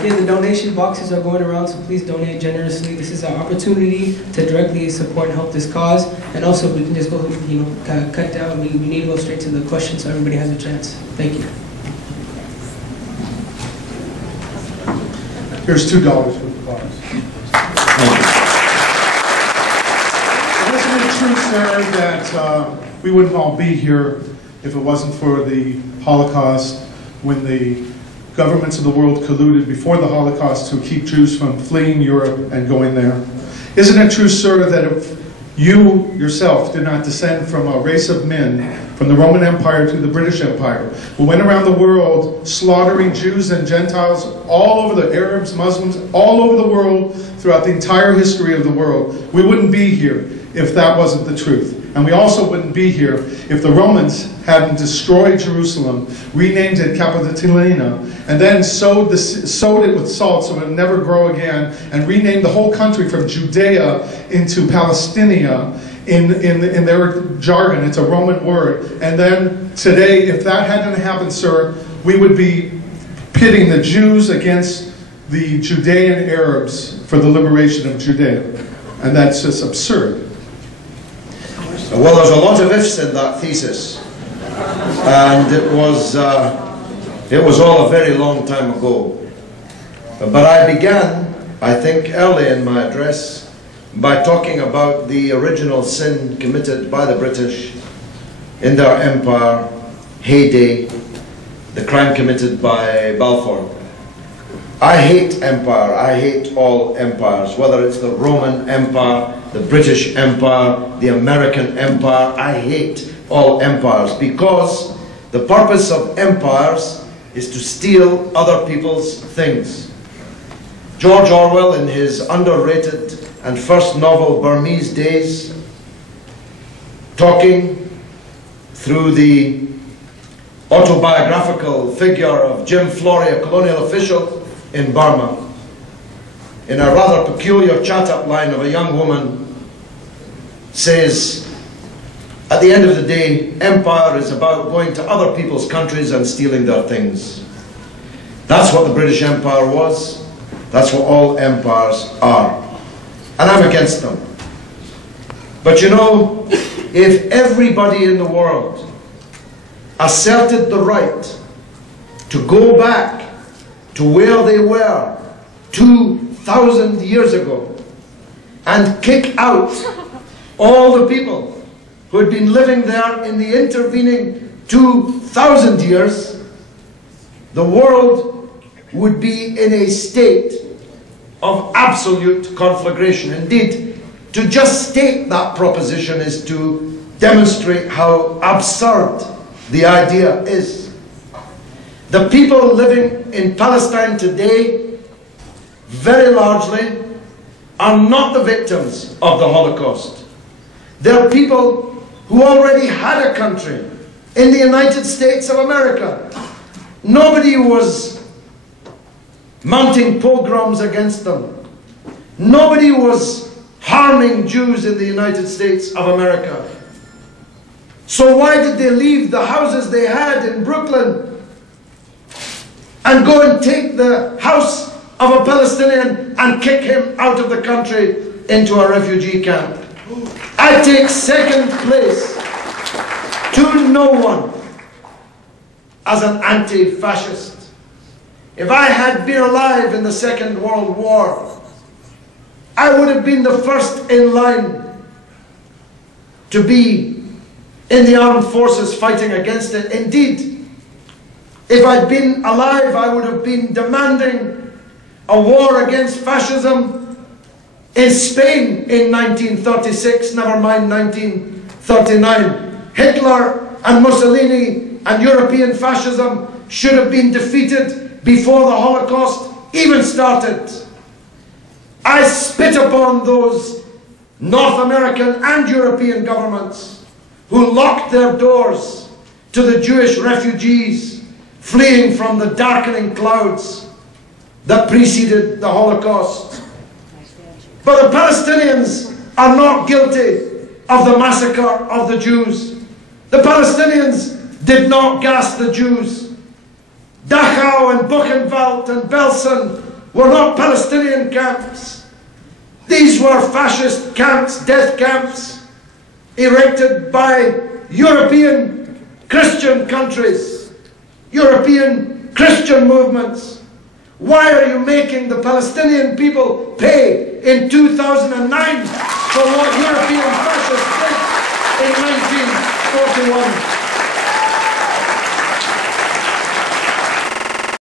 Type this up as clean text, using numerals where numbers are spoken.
Again, the donation boxes are going around, so please donate generously. This is our opportunity to directly support and help this cause. And also, we can just go, cut down. We need to go straight to the questions so everybody has a chance. Thank you. Here's $2 for the cause. Isn't it true, sir, that we wouldn't all be here if it wasn't for the Holocaust, when the governments of the world colluded before the Holocaust to keep Jews from fleeing Europe and going there? Isn't it true, sir, that if you yourself did not descend from a race of men from the Roman Empire to the British Empire, who went around the world slaughtering Jews and Gentiles all over, the Arabs, Muslims, all over the world throughout the entire history of the world, we wouldn't be here if that wasn't the truth. And we also wouldn't be here if the Romans hadn't destroyed Jerusalem, renamed it Capitolina, and then sowed it with salt so it would never grow again, and renamed the whole country from Judea into Palestinia in their jargon. It's a Roman word. And then today, if that hadn't happened, sir, we would be pitting the Jews against the Judean Arabs for the liberation of Judea. And that's just absurd. Well, there's a lot of ifs in that thesis, and it was all a very long time ago. But I began, I think, early in my address by talking about the original sin committed by the British in their empire heyday, the crime committed by Balfour. I hate empire. I hate all empires, whether it's the Roman Empire, the British Empire, the American Empire. I hate all empires because the purpose of empires is to steal other people's things. George Orwell, in his underrated and first novel Burmese Days, talking through the autobiographical figure of Jim Flory, a colonial official in Burma, in a rather peculiar chat-up line of a young woman, says, at the end of the day, empire is about going to other people's countries and stealing their things. That's what the British Empire was. That's what all empires are. And I'm against them. But you know, if everybody in the world asserted the right to go back to where they were 2,000 years ago and kick out all the people who had been living there in the intervening 2,000 years, the world would be in a state of absolute conflagration. Indeed, to just state that proposition is to demonstrate how absurd the idea is. The people living in Palestine today, very largely, are not the victims of the Holocaust. They're people who already had a country in the United States of America. Nobody was mounting pogroms against them. Nobody was harming Jews in the United States of America. So why did they leave the houses they had in Brooklyn and go and take the house of a Palestinian and kick him out of the country into a refugee camp? I take second place to no one as an anti-fascist. If I had been alive in the Second World War, I would have been the first in line to be in the armed forces fighting against it. Indeed, if I'd been alive, I would have been demanding a war against fascism in Spain in 1936, never mind 1939. Hitler and Mussolini and European fascism should have been defeated before the Holocaust even started. I spit upon those North American and European governments who locked their doors to the Jewish refugees fleeing from the darkening clouds that preceded the Holocaust. But the Palestinians are not guilty of the massacre of the Jews. The Palestinians did not gas the Jews. Dachau and Buchenwald and Belsen were not Palestinian camps. These were fascist camps, death camps, erected by European Christian countries, European Christian movements. Why are you making the Palestinian people pay in 2009 for what European